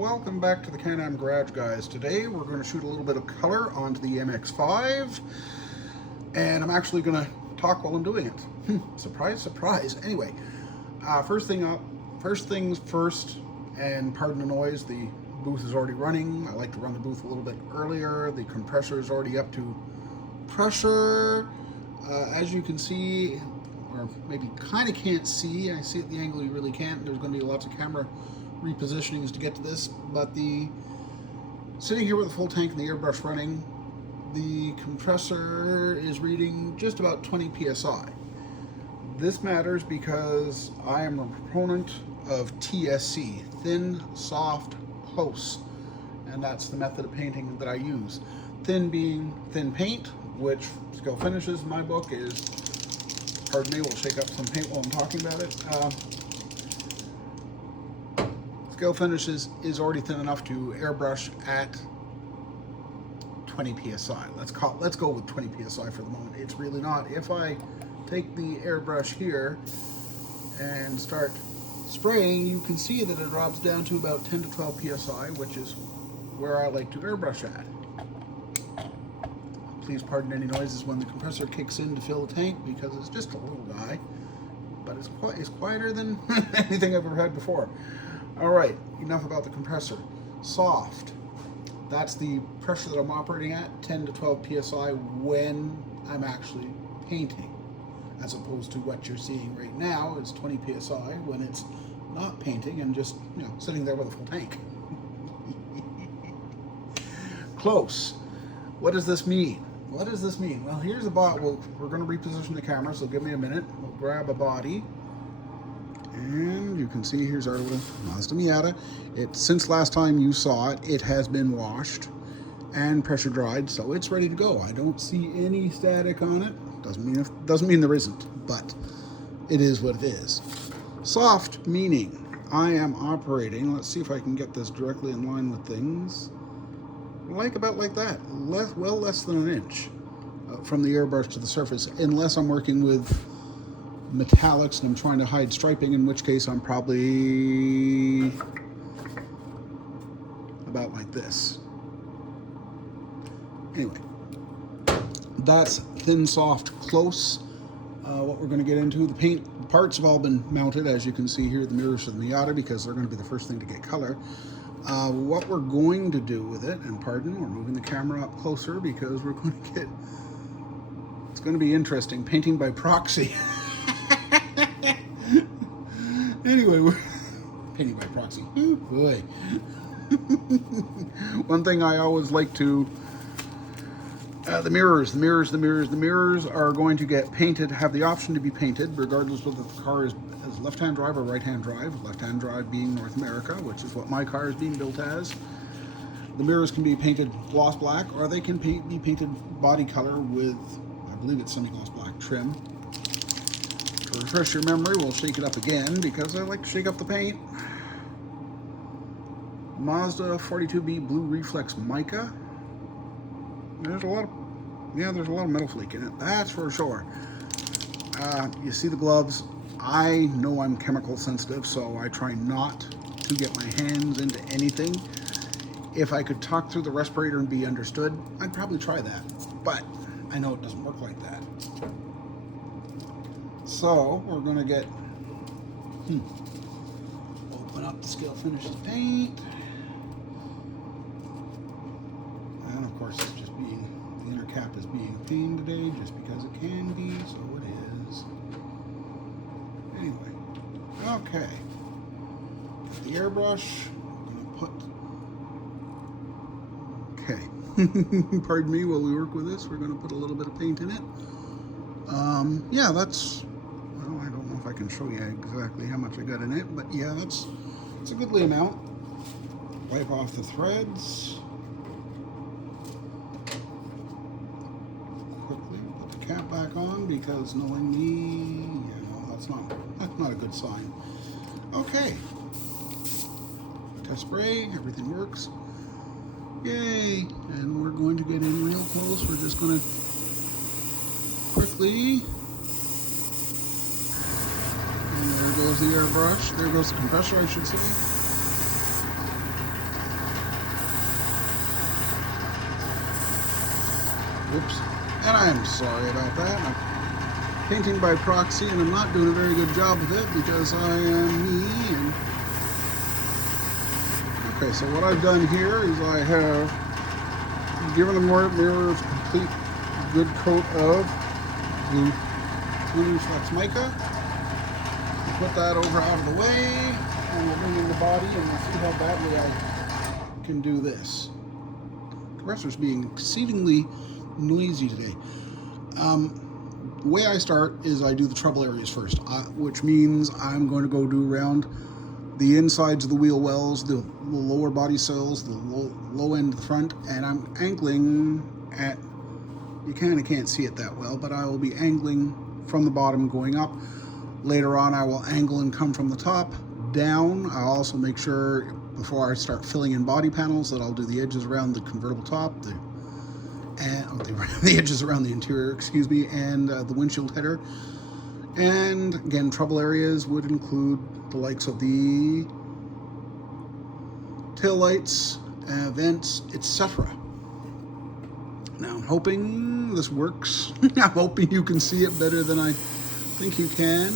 welcome back to the Can-Am Garage, guys. Today we're going to shoot a little bit of color onto the MX-5, and I'm actually going to talk while I'm doing it. Surprise, surprise. Anyway, first things first, and pardon the noise, the booth is already running. I like to run the booth a little bit earlier. The compressor is already up to pressure. As you can see, or maybe kind of can't see, I see at the angle you really can't. There's going to be lots of camera repositionings to get to this, but sitting here with a full tank and the airbrush running, the compressor is reading just about 20 psi. This matters because I am a proponent of TSC, thin, soft, close, and that's the method of painting that I use. Thin being thin paint, which Skill Finishes in my book is, pardon me, we'll shake up some paint while I'm talking about it. Skill Finishes is already thin enough to airbrush at 20 psi. Let's go with 20 psi for the moment. It's really not. If I take the airbrush here and start spraying, you can see that it drops down to about 10 to 12 psi, which is where I like to airbrush at. Please pardon any noises when the compressor kicks in to fill the tank, because it's just a little guy, but it's quieter than anything I've ever had before. All right, enough about the compressor. Soft, that's the pressure that I'm operating at, 10 to 12 psi when I'm actually painting, as opposed to what you're seeing right now is 20 psi when it's not painting and just, sitting there with a full tank. Close. What does this mean? What does this mean? Well, here's a bot. We're going to reposition the camera, so give me a minute. We'll grab a body. And you can see here's our little Mazda Miata. Since last time you saw it, it has been washed and pressure dried, so it's ready to go. I don't see any static on it. Doesn't mean there isn't, but it is what it is. Soft meaning I am operating. Let's see if I can get this directly in line with things. About like that, well less than an inch from the airbrush to the surface, unless I'm working with metallics and I'm trying to hide striping, in which case I'm probably about like this. Anyway, that's thin, soft, close. What we're going to get into, the paint parts have all been mounted, as you can see here, the mirrors of the Miata, because they're going to be the first thing to get color. What we're going to do with it, and pardon, we're moving the camera up closer because we're going to it's going to be interesting, painting by proxy. Anyway, we're painting by proxy. Ooh, boy. One thing I always like to, the mirrors are going to get painted, have the option to be painted, regardless whether the car is left-hand drive or right-hand drive. Left-hand drive being North America, which is what my car is being built as. The mirrors can be painted gloss black, or they can be painted body color with, I believe it's semi-gloss black trim. To refresh your memory, we'll shake it up again because I like to shake up the paint. Mazda 42B Blue Reflex Mica. There's a lot of metal flake in it, that's for sure. You see the gloves. I know I'm chemical sensitive, so I try not to get my hands into anything. If I could talk through the respirator and be understood, I'd probably try that, but I know it doesn't work like that. So we're going to get, open up the Skill Finishes paint. And of course, it's just the inner cap is being cleaned today just because it can be, so it is. Anyway, okay. The airbrush, I'm going to put, pardon me while we work with this, we're going to put a little bit of paint in it. Yeah, that's, well, I don't know if I can show you exactly how much I got in it, but yeah, it's a goodly amount. Wipe off the threads. Quickly put the cap back on, because knowing me, that's not a good sign. Okay. Test spray, everything works. Yay! And we're going to get in real close. We're just going to quickly, and there goes the airbrush. There goes the compressor, I should say. Whoops. And I'm sorry about that. I'm painting by proxy and I'm not doing a very good job of it because I am me. And okay, so what I've done here is I have given the mirrors a complete good coat of blue 2-inch Flex Mica. We'll put that over out of the way and we'll bring in the body and we'll see how badly I can do this. The compressor's being exceedingly noisy today. The way I start is I do the trouble areas first, which means I'm going to go do around the insides of the wheel wells, the lower body cells, the low end of the front, and I'm angling at, you kind of can't see it that well, but I will be angling from the bottom going up. Later on I will angle and come from the top down. I'll also make sure before I start filling in body panels that I'll do the edges around the convertible top, the edges around the interior, excuse me, and the windshield header. And again, trouble areas would include the likes of the tail lights, vents, etc. Now I'm hoping this works. I'm hoping you can see it better than I think you can.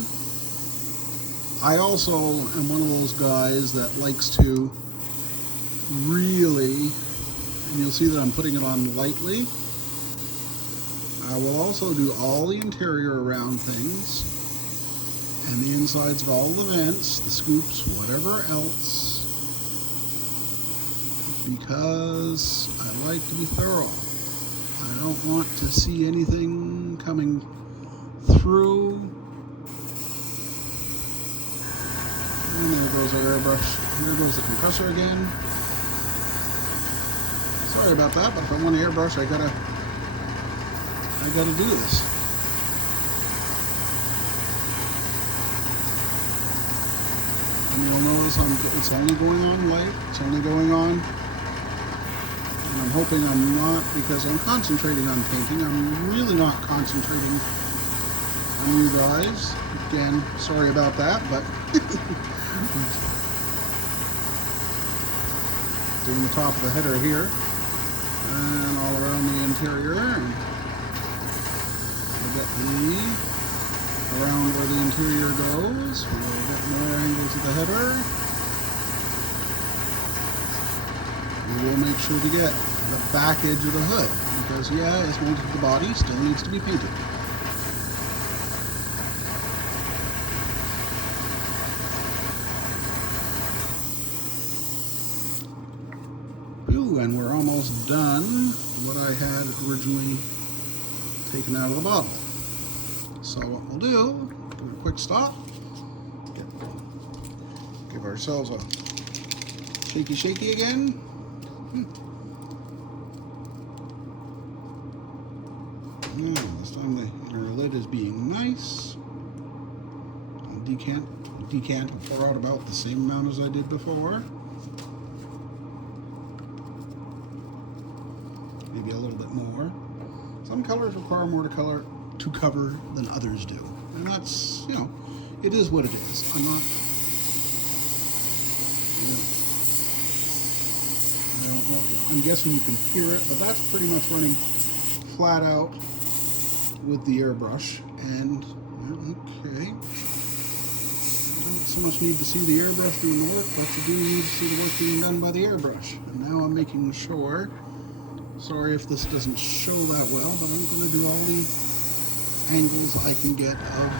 I also am one of those guys that likes to really, and you'll see that I'm putting it on lightly. I will also do all the interior around things and the insides of all the vents, the scoops, whatever else, because I like to be thorough. I don't want to see anything coming through. And there goes our airbrush. There goes the compressor again. Sorry about that, but if I want to airbrush, I gotta do this. And you'll notice it's only going on light. It's only going on. And I'm hoping I'm not, because I'm concentrating on painting. I'm really not concentrating on you guys. Again, sorry about that, but doing the top of the header here and all around the interior, and we'll get around where the interior goes. We'll get more angles of the header. We will make sure to get the back edge of the hood, because yeah, it's mounted to the body, still needs to be painted. And we're almost done what I had originally taken out of the bottle. So what we'll do a quick stop, give ourselves a shaky again. Now this time the lid is being nice. I'll decant and pour out about the same amount as I did before. Maybe a little bit more. Some colors require more to cover than others do. And that's, you know, it is what it is. I'm not, I don't know, I'm guessing you can hear it, but that's pretty much running flat out with the airbrush. And, okay. I don't so much need to see the airbrush doing the work, but I do need to see the work being done by the airbrush. And now I'm making sure. Sorry if this doesn't show that well, but I'm going to do all the angles I can get of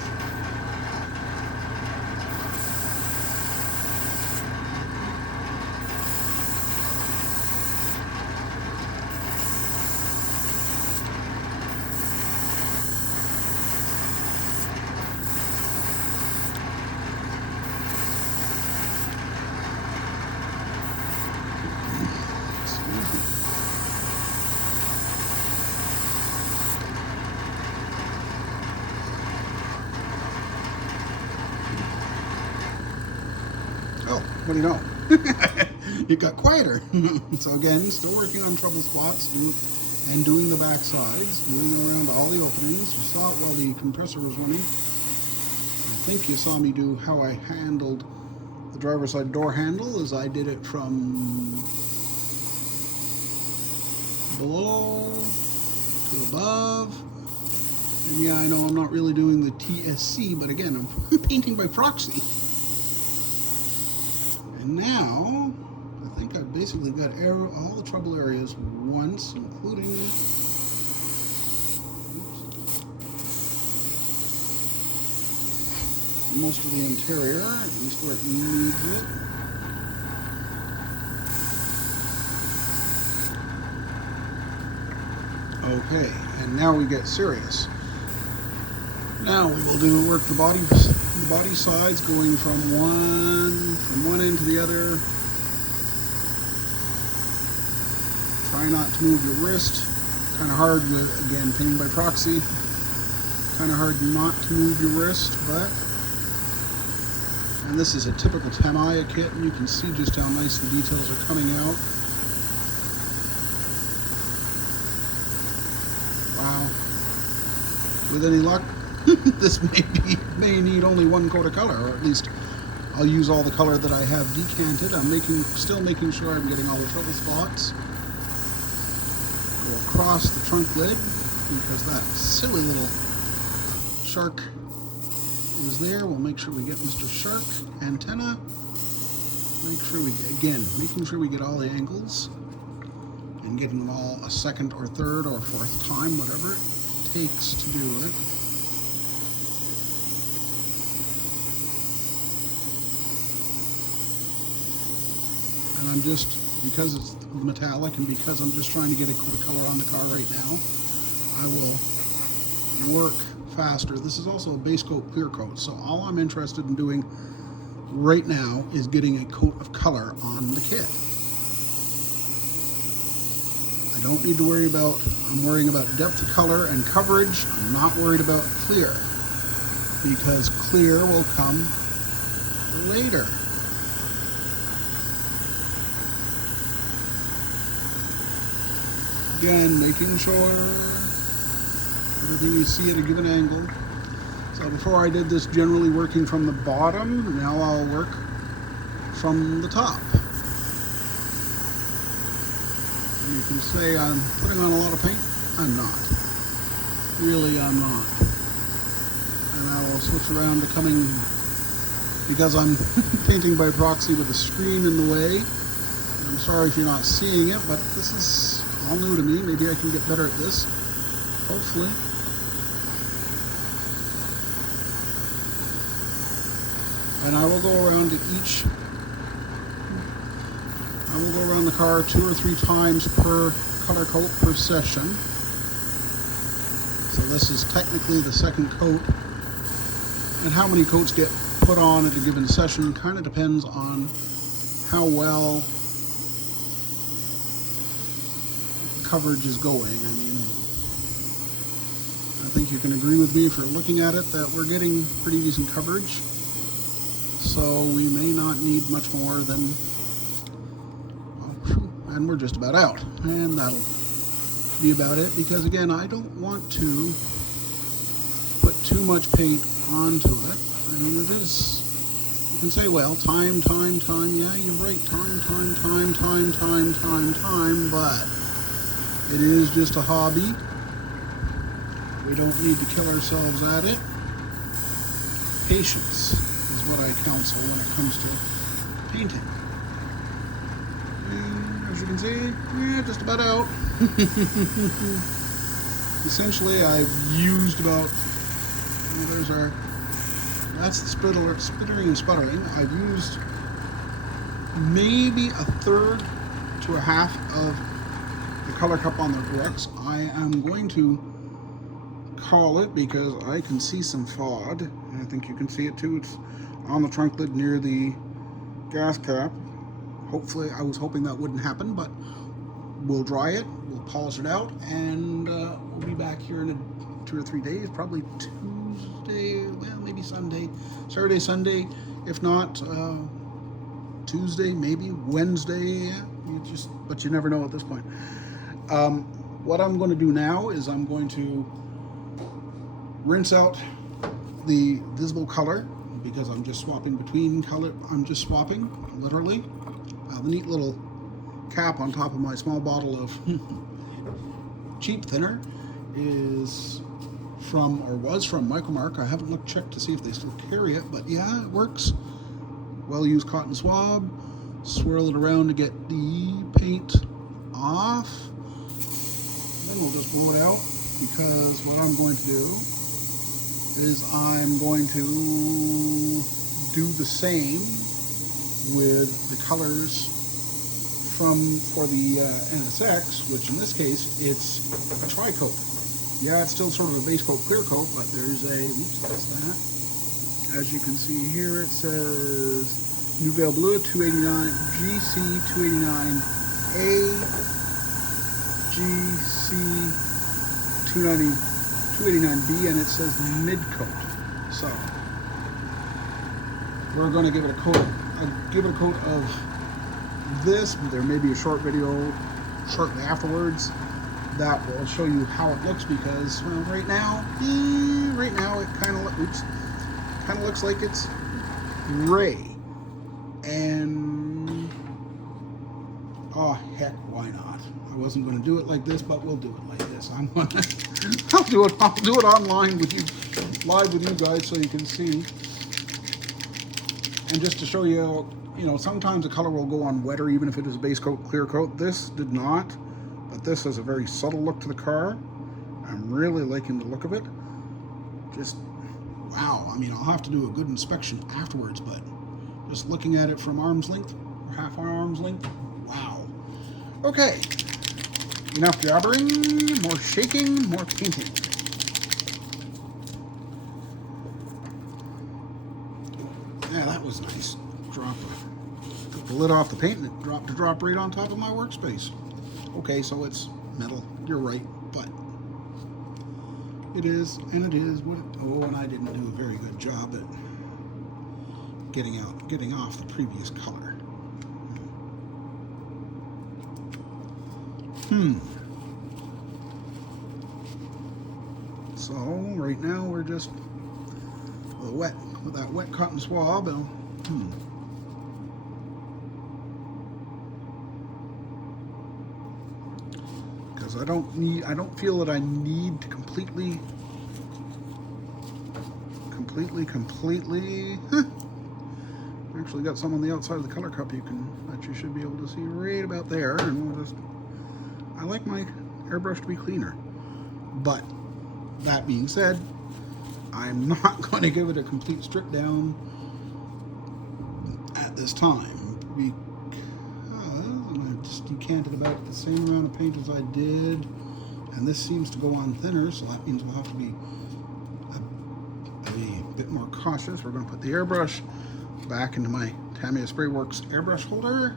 what do you know? It got quieter. So again, still working on trouble spots and doing the back sides, doing around all the openings. You saw it while the compressor was running. I think you saw me do how I handled the driver's side door handle, as I did it from below to above. And yeah, I know I'm not really doing the TSC, but again, I'm painting by proxy. And now, I think I've basically got all the trouble areas once, including most of the interior, at least where it needs it. Okay, and now we get serious. Now we will work the body sides, going from one end to the other. Try not to move your wrist. Kind of hard with, again, painting by proxy. Kind of hard not to move your wrist, but. And this is a typical Tamiya kit, and you can see just how nice the details are coming out. Wow. With any luck, this may need only one coat of color, or at least I'll use all the color that I have decanted. I'm still making sure I'm getting all the trouble spots. Go across the trunk lid, because that silly little shark is there. We'll make sure we get Mr. Shark antenna. Making sure we get all the angles and getting them all a second or third or fourth time, whatever it takes to do it. And I'm just, because it's metallic and because I'm just trying to get a coat of color on the car right now, I will work faster. This is also a base coat clear coat, so all I'm interested in doing right now is getting a coat of color on the kit. I don't need to worry about, I'm worrying about depth of color and coverage. I'm not worried about clear, because clear will come later. Again, making sure everything you see at a given angle. So before I did this generally working from the bottom, now I'll work from the top. You can say I'm putting on a lot of paint. I'm not. Really, I'm not. And I will switch around to coming, because I'm painting by proxy with the screen in the way. I'm sorry if you're not seeing it, but this is all new to me. Maybe I can get better at this. Hopefully. And I will go around to I will go around the car 2 or 3 times per color coat per session. So this is technically the second coat. And how many coats get put on at a given session kind of depends on how well coverage is going. I mean, I think you can agree with me if you're looking at it that we're getting pretty decent coverage. So we may not need much more than, and we're just about out. And that'll be about it, because again, I don't want to put too much paint onto it. I mean, it is, you can say, well, time, yeah, you're right, time, but it is just a hobby. We don't need to kill ourselves at it. Patience is what I counsel when it comes to painting. And as you can see, yeah, just about out. Essentially, I've used about, well, that's the splittering and sputtering. I've used maybe a third to a half of the color cup on the Rex. I am going to call it, because I can see some fog, and I think you can see it too. It's on the trunk lid near the gas cap. Hopefully, I was hoping that wouldn't happen, but we'll dry it, we'll polish it out, and we'll be back here in 2 or 3 days, probably Tuesday, well, maybe Sunday, Saturday, Sunday, if not Tuesday, maybe Wednesday, but you never know at this point. What I'm going to do now is I'm going to rinse out the visible color, because I'm just swapping between color. I'm just swapping, literally. The neat little cap on top of my small bottle of cheap thinner is from, or was from, Micromark. I haven't checked to see if they still carry it, but yeah, it works. Well-used cotton swab. Swirl it around to get the paint off. Then we'll just blow it out, because what I'm going to do is I'm going to do the same with the colors for the NSX, which in this case it's a tri-coat. Yeah, it's still sort of a base coat, clear coat, but there's a, oops, that's that. As you can see here, it says Nouvelle Bleu 289, GC 289A, GC 289B, and it says mid coat. So we're going to give it a coat. Give it a coat of this. There may be a short video shortly afterwards that will show you how it looks, because well, right now it kind of looks like it's gray. And oh heck, why not? I wasn't going to do it like this, but we'll do it like this. I'll do it online with you, live with you guys, so you can see. And just to show you, sometimes a color will go on wetter even if it is a base coat, clear coat. This did not, but this has a very subtle look to the car. I'm really liking the look of it. Just, wow. I mean, I'll have to do a good inspection afterwards, but just looking at it from arm's length, or half arm's length, wow. Okay, enough jabbering, more shaking, more painting. Yeah, that was nice. Took the lid off the paint and it dropped right on top of my workspace. Okay, so it's metal. You're right, but it is, and it is what it, oh, and I didn't do a very good job at getting off the previous color. So right now we're just with that wet cotton swab. Because I don't feel that I need to completely. Actually got some on the outside of the color cup that you should be able to see right about there, and we'll just, I like my airbrush to be cleaner. But that being said, I'm not going to give it a complete strip down at this time, because I just decanted about the same amount of paint as I did, and this seems to go on thinner, so that means we'll have to be a bit more cautious. We're going to put the airbrush back into my Tamiya Spray Works airbrush holder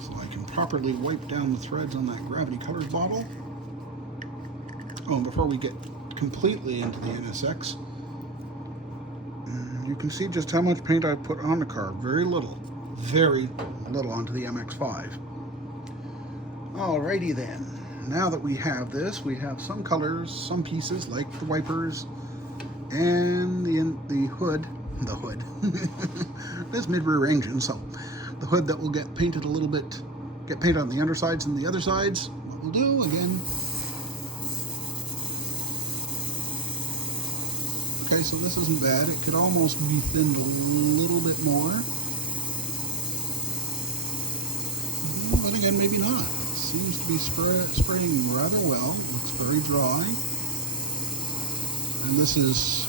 so I can properly wipe down the threads on that Gravity Colors bottle. Oh, and before we get completely into the NSX, you can see just how much paint I put on the car. Very little onto the MX-5. Alrighty then. Now that we have this, we have some colors, some pieces like the wipers and the hood. The hood. This mid-rear engine, so the hood that will get painted a little bit, get paint on the undersides and the other sides. What we'll do again. Okay, so this isn't bad. It could almost be thinned a little bit more. But again, maybe not. It seems to be spraying rather well. It looks very dry. And this is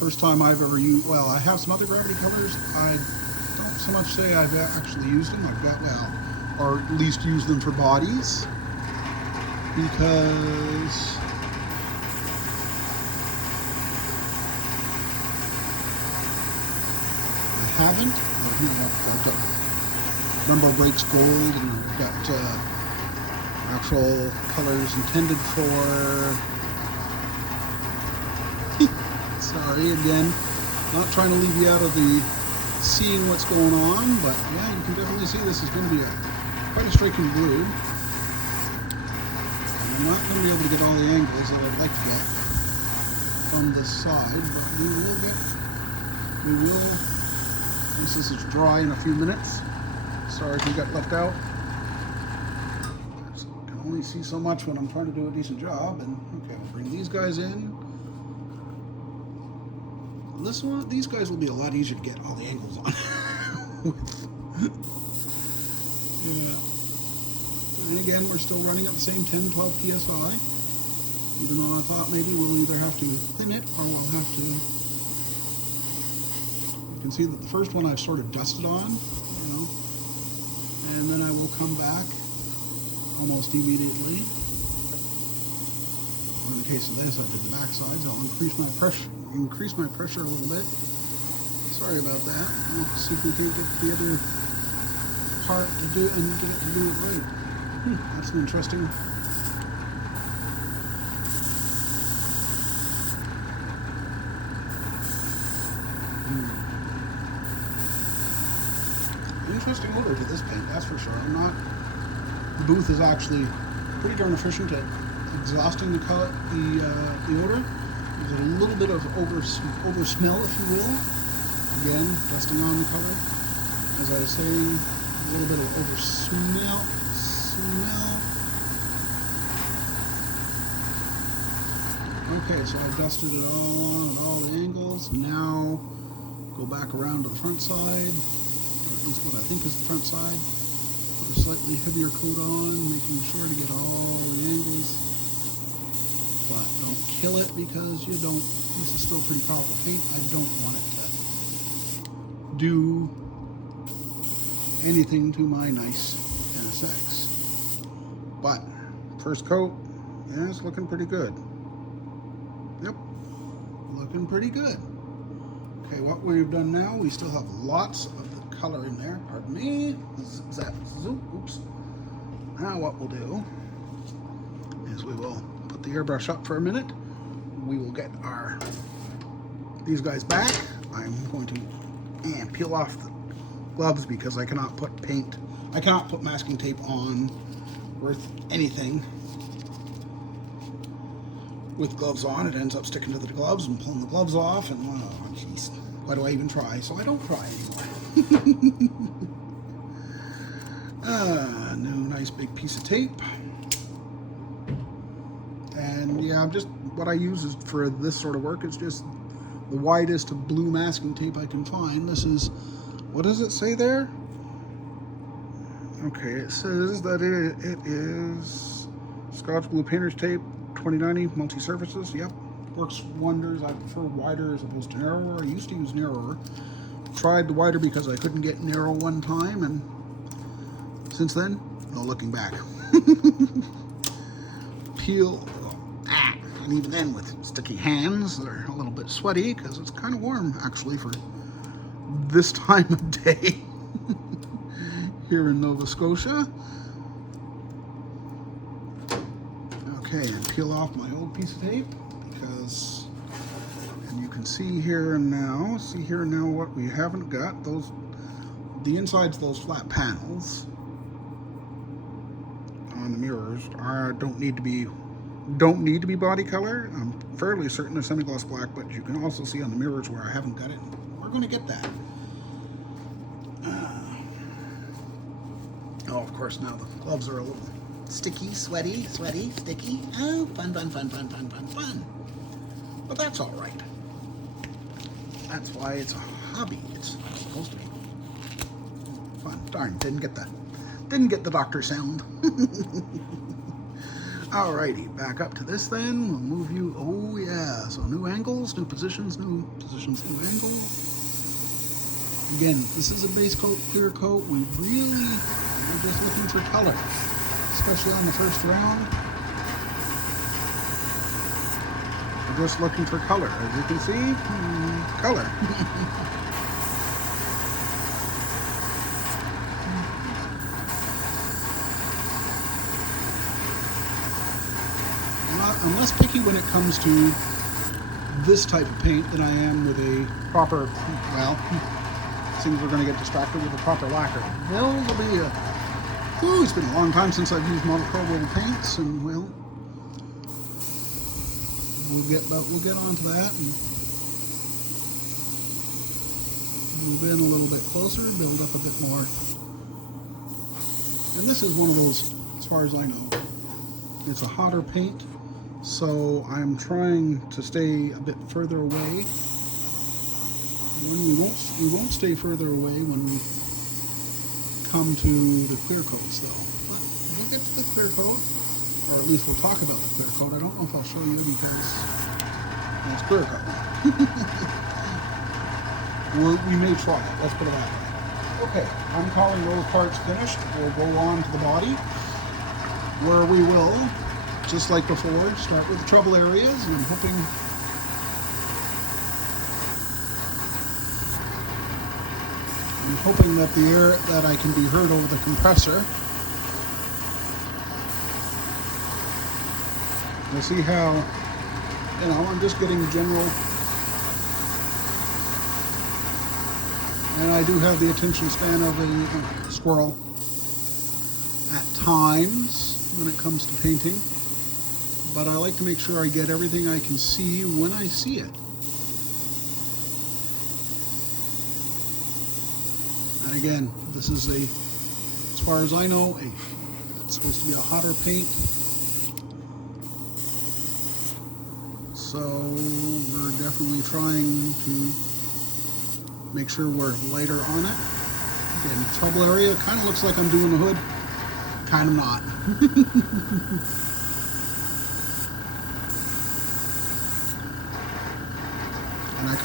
first time I've ever used, well, I have some other Gravity Colors. I don't so much say I've actually used them. I've got, well, or at least used them for bodies, because I haven't. I've got Brembo Brakes Gold, and I've got actual colors intended for. Sorry, again, not trying to leave you out of the seeing what's going on, but yeah, you can definitely see this is going to be quite a striking blue. And I'm not going to be able to get all the angles that I'd like to get from this side, but we will, once this is dry in a few minutes. Sorry if you got left out. There's kind of only see so much when I'm trying to do a decent job. And okay, I'll bring these guys in. These guys will be a lot easier to get all the angles on. Yeah. And again, we're still running at the same 10, 12 psi. Even though I thought maybe we'll either have to thin it or we'll have to. You can see that the first one I've sort of dusted on, you know, and then I will come back almost immediately. In the case of this, I did the back sides. I'll increase my pressure a little bit. Sorry about that. We'll see if we can get the other part to do and get it to do it right. That's an interesting. Interesting odor to this paint, that's for sure. The booth is actually pretty darn efficient at exhausting the odor. There's a little bit of over smell, if you will. Again, dusting on the color. As I was saying, a little bit of over smell. Okay, so I've dusted it all on at all the angles. Now go back around to the front side, or at least what I think is the front side. Put a slightly heavier coat on, making sure to get all the angles. But don't kill it because you don't. This is still pretty powerful paint. I don't want it to do anything to my nice NSX. But first coat, yeah, it's looking pretty good. Yep, looking pretty good. Okay, what we've done now, we still have lots of the color in there. Pardon me. Oops. Now what we'll do is we will put the airbrush up for a minute. We will get these guys back. I'm going to peel off the gloves because I cannot put masking tape on worth anything with gloves on. It ends up sticking to the gloves and pulling the gloves off, and oh jeez, why do I even try? So I don't try anymore. New nice big piece of tape, and yeah, what I use is for this sort of work is just the widest of blue masking tape I can find. This is, what does it say there? Okay, it says that it is Scotch Blue Painter's Tape 2090 multi-surfaces. Yep, works wonders. I prefer wider as opposed to narrower. I used to use narrower. Tried the wider because I couldn't get narrow one time, and since then, no looking back. Peel, and even then with sticky hands, they're a little bit sweaty because it's kind of warm actually for this time of day here in Nova Scotia. Okay, and peel off my old piece of tape because, and you can see here and now what we haven't got, the insides of those flat panels on the mirrors don't need to be body color. I'm fairly certain they're semi-gloss black, but you can also see on the mirrors where I haven't got it. We're going to get that. Oh, of course, now the gloves are a little sticky, sweaty, sticky. Oh, fun. But that's all right. That's why it's a hobby. It's supposed to be fun. Darn, didn't get the doctor sound. Alrighty, back up to this then. We'll move you. Oh yeah, so new angles, new positions, new angles. Again, this is a base coat, clear coat. We're just looking for color, especially on the first round. We're just looking for color. As you can see, color. I'm less picky when it comes to this type of paint than I am with a proper, well, seems we're going to get distracted with a proper lacquer. Well, it's been a long time since I've used monochrome paints, and well, we'll get onto that and move in a little bit closer, build up a bit more. And this is one of those, as far as I know, It's a hotter paint, so I'm trying to stay a bit further away. We won't stay further away when we come to the clear coats, though. But we'll get to the clear coat, or at least we'll talk about the clear coat. I don't know if I'll show you because it's clear coat. We may try it. Let's put it that way. Okay, I'm calling those parts finished. We'll go on to the body, where we will, just like before, start with the trouble areas, and I'm hoping that the air that I can be heard over the compressor. We'll see how, I'm just getting general. And I do have the attention span of a squirrel at times when it comes to painting. But I like to make sure I get everything I can see when I see it. And again, this is as far as I know, it's supposed to be a hotter paint. So we're definitely trying to make sure we're lighter on it. Again, trouble area kind of looks like I'm doing the hood, kind of not.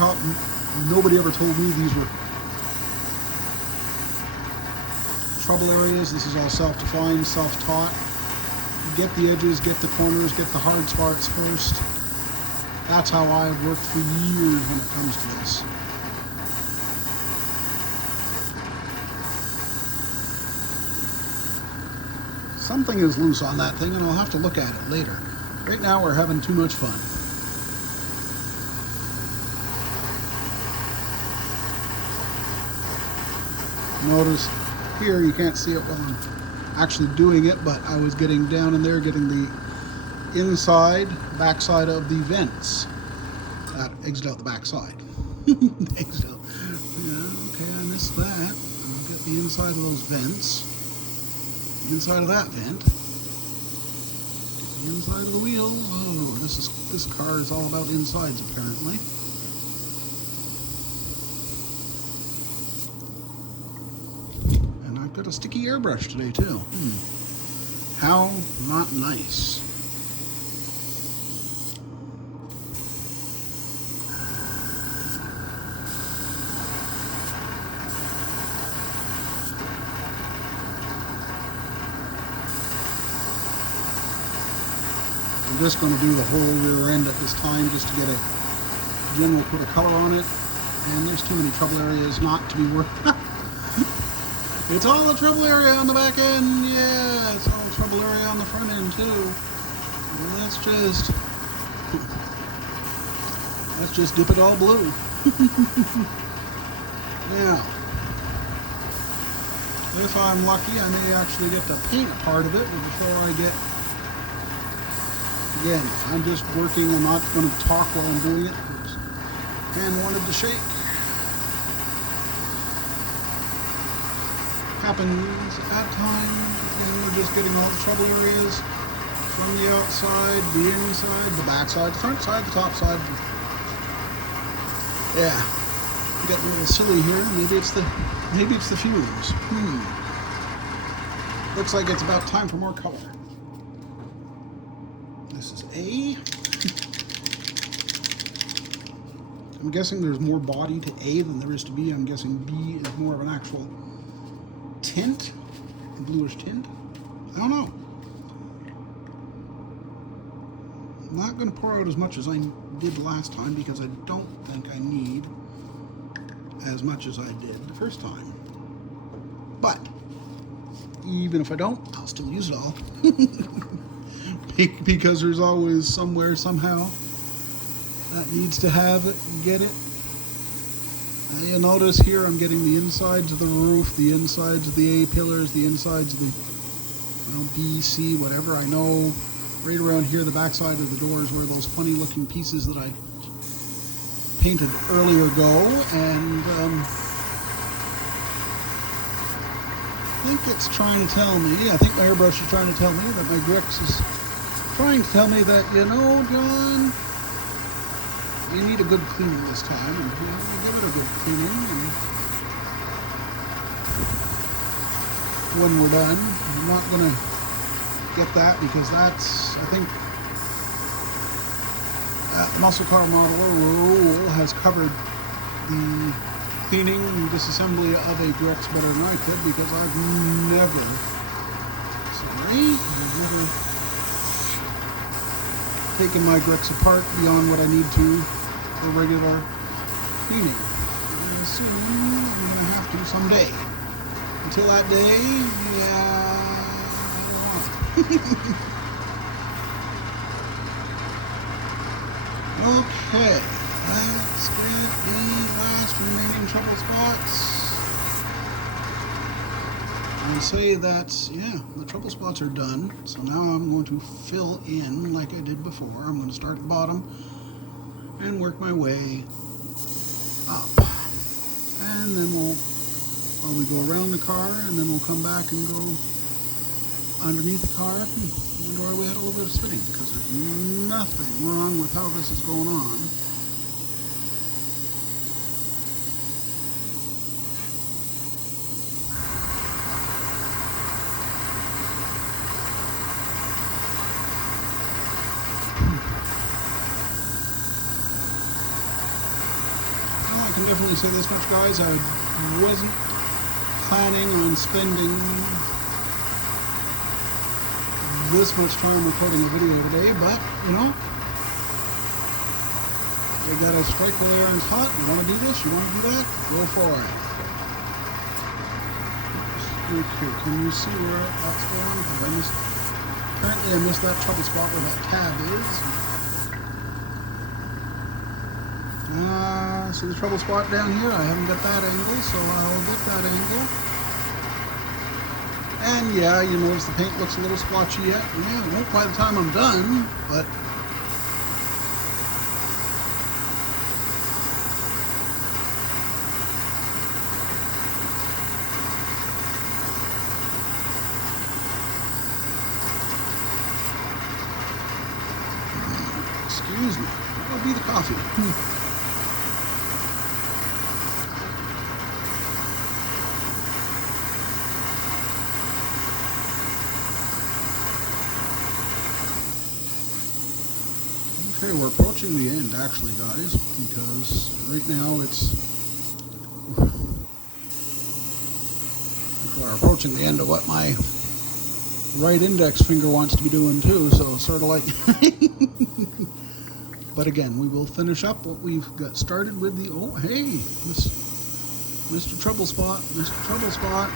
And nobody ever told me these were trouble areas. This is all self-defined, self-taught. Get the edges, get the corners, get the hard spots first. That's how I've worked for years when it comes to this. Something is loose on that thing, and I'll have to look at it later. Right now, we're having too much fun. Notice here, you can't see it while I'm actually doing it, but I was getting down in there, getting the backside of the vents. That exit out the backside. Exit out. Yeah, okay, I missed that. I'll get the inside of those vents. Inside of that vent, the inside of the wheel. Oh, this car is all about insides apparently. And I've got a sticky airbrush today too. How not nice. I'm just going to do the whole rear end at this time just to get a general put of color on it. And there's too many trouble areas not to be worked. It's all the trouble area on the back end. Yeah, it's all the trouble area on the front end too. Well, let's just dip it all blue. Now, if I'm lucky, I may actually get to paint part of it before I get. Again, I'm just working. I'm not going to talk while I'm doing it. Hand wanted to shake. Happens at times. We're just getting all the trouble areas from the outside, the inside, the back side, the front side, the top side. Yeah, I'm getting a little silly here. Maybe it's the fumes. Looks like it's about time for more color. This is A. I'm guessing there's more body to A than there is to B. I'm guessing B is more of an actual tint, a bluish tint. I don't know. I'm not going to pour out as much as I did last time because I don't think I need as much as I did the first time. But even if I don't, I'll still use it all. Because there's always somewhere, somehow, that needs to have it, get it. You'll notice here I'm getting the insides of the roof, the insides of the A pillars, the insides of the B, C, whatever. I know right around here, the backside of the doors where those funny looking pieces that I painted earlier go. And I think it's trying to tell me, I think my airbrush is trying to tell me that my Grix is trying to tell me that, you know, John, you need a good cleaning this time, and you know, we'll give it a good cleaning, and when we're done, I'm not going to get that because that's, I think, Muscle Car Modeler Rule has covered the cleaning and disassembly of a Grex better than I could because I've never taken my Grex apart beyond what I need to for regular cleaning. I assume I'm going to have to someday. Until that day, yeah, I don't know. Okay, let's get the last remaining trouble spots. And say that, yeah, the trouble spots are done. So now I'm going to fill in like I did before. I'm going to start at the bottom and work my way up. And then we'll go around the car, and then we'll come back and go underneath the car. Wonder why we had a little bit of spinning, because there's nothing wrong with how this is going on. Well, I can definitely say this much, guys. I wasn't planning on spending this much time recording a video today, but you know, you gotta strike while the iron's hot. You want to do this? You want to do that? Go for it. Okay, can you see where that's going? Apparently I missed that trouble spot where that tab is. See the trouble spot down here? I haven't got that angle, so I'll get that angle. And yeah, you notice the paint looks a little splotchy yet. Yeah, it won't by the time I'm done, but excuse me, that would be the coffee. Okay, we're approaching the end actually, guys, because right now we're approaching the end of what my right index finger wants to be doing too, so sort of like but again, we will finish up what we've got started with the, oh hey, Mr. Trouble Spot, Mr. Trouble Spot.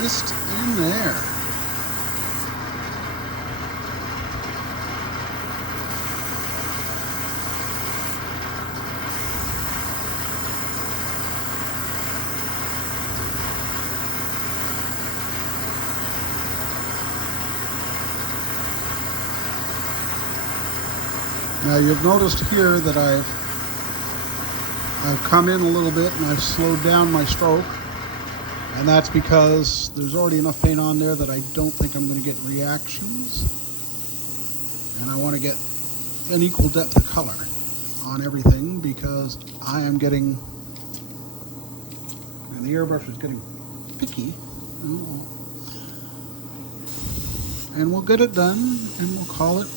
Missed in there. Now you've noticed here that I've come in a little bit and I've slowed down my stroke. And that's because there's already enough paint on there that I don't think I'm going to get reactions. And I want to get an equal depth of color on everything because I am getting, and the airbrush is getting picky. And we'll get it done and we'll call it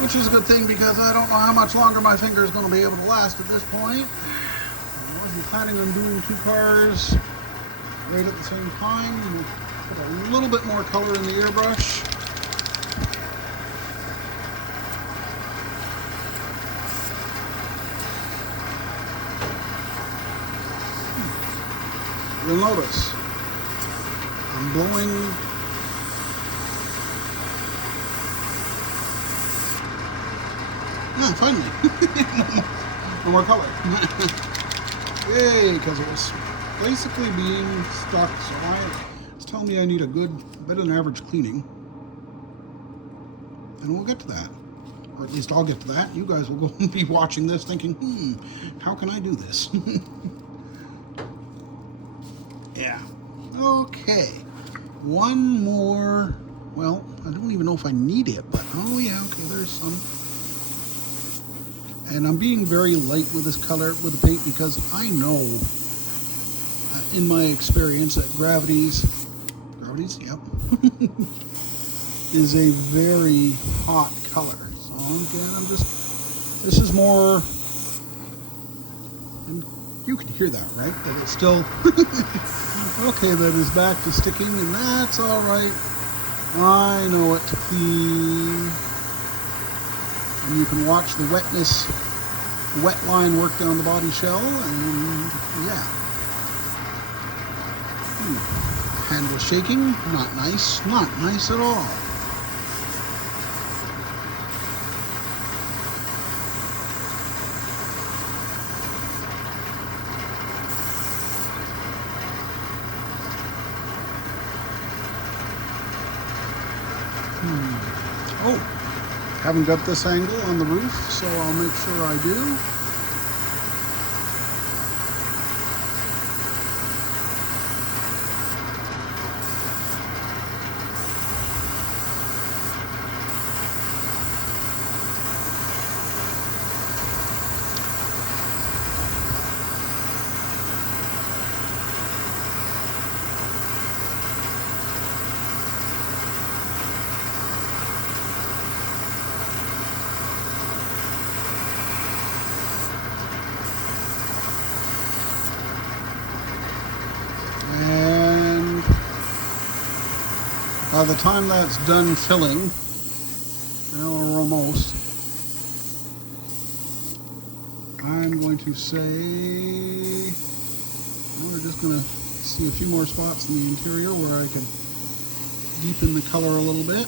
which is a good thing because I don't know how much longer my finger is going to be able to last at this point. I wasn't planning on doing 2 cars right at the same time. We'll put a little bit more color in the airbrush. You'll notice I'm blowing finally no more color. Yay, because it was basically being stuck, so it's telling me I need a good, better than average cleaning, and we'll get to that, or at least I'll get to that. You guys will go and be watching this thinking, how can I do this? Yeah. Okay. One more. Well, I don't even know if I need it, but oh yeah, okay, there's some. And I'm being very light with this color, with the paint, because I know, in my experience, that gravity's, yep, is a very hot color. So again, this is more, and you can hear that, right? That it's still, okay, that is back to sticking, and that's all right. I know what to clean. And you can watch the wet line work down the body shell, and yeah. Hand was shaking, not nice at all. Oh, haven't got this angle on the roof, so I'll make sure I do. And by the time that's done filling, well, or almost, I'm going to say, well, we're just going to see a few more spots in the interior where I can deepen the color a little bit.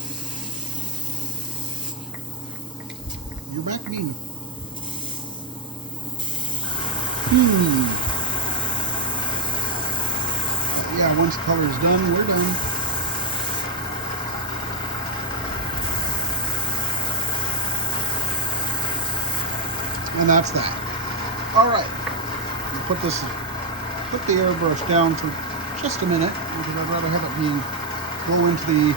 You're back being. Yeah, once the color is done, we're done. And that's that. All right, put the airbrush down for just a minute because I'd rather have it go into the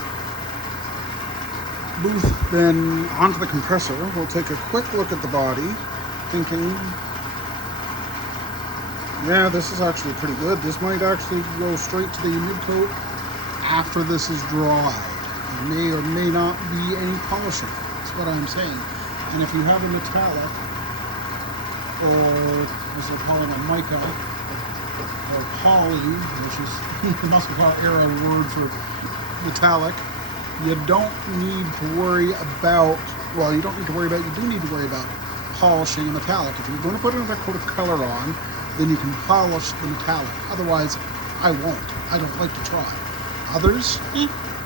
booth than onto the compressor. We'll take a quick look at the body, thinking, yeah, this is actually pretty good. This might actually go straight to the mid-coat after this is dried. There may or may not be any polishing. That's what I'm saying. And if you have a metallic, or as they're calling a mica, or poly, which is the Muscat era word for metallic, you don't need to worry about, well, you don't need to worry about, you do need to worry about polishing a metallic. If you're going to put another coat of color on, then you can polish the metallic. Otherwise, I won't. I don't like to try. Others,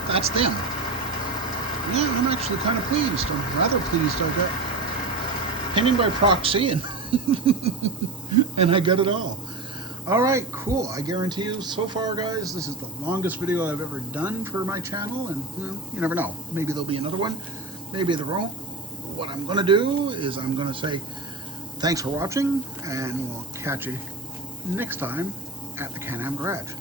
that's them. Yeah, I'm actually kind of pleased. I'm rather pleased. I got painting by proxy, and and I got it all. All right, cool. I guarantee you, so far, guys, this is the longest video I've ever done for my channel, and well, you never know. Maybe there'll be another one. Maybe there won't. What I'm going to do is I'm going to say thanks for watching, and we'll catch you next time at the Can-Am Garage.